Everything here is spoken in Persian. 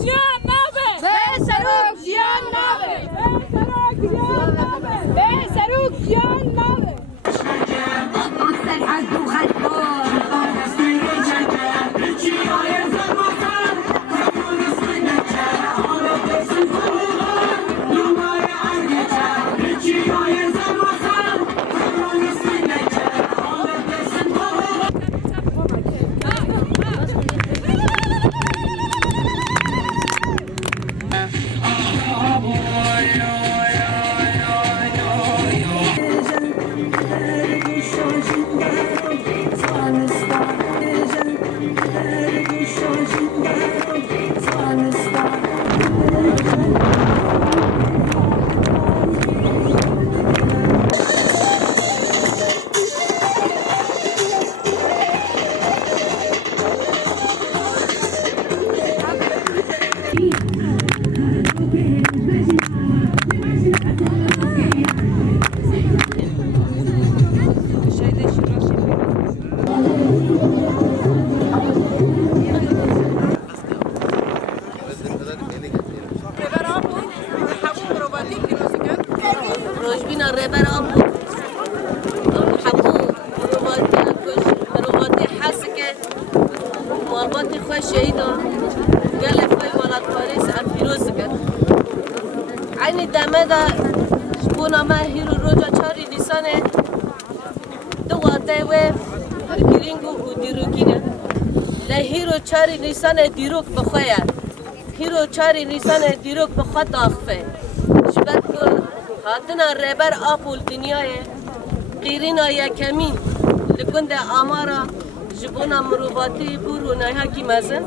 جیان نابه به سروک جیان نابه به سروک جیان نابه روشبینا ریبر آب حبو مروباتی حس که محبت خوش شهیدا گل فای ولاد پاریس افیروز کرد عین دمه دا شبونا ما هیرو روجا چاری نیسانه دو واته و گرینگو و دیروگینه لهیرو چاری نیسانه دیروک بخواه هیرو چاری نیسانه دیروک بخواه داخفه شبت هاتنا ریبر آپول دنیای قیرینا یا کمین لکند آمارا جبونا مروباتی بورو نایها کی مزن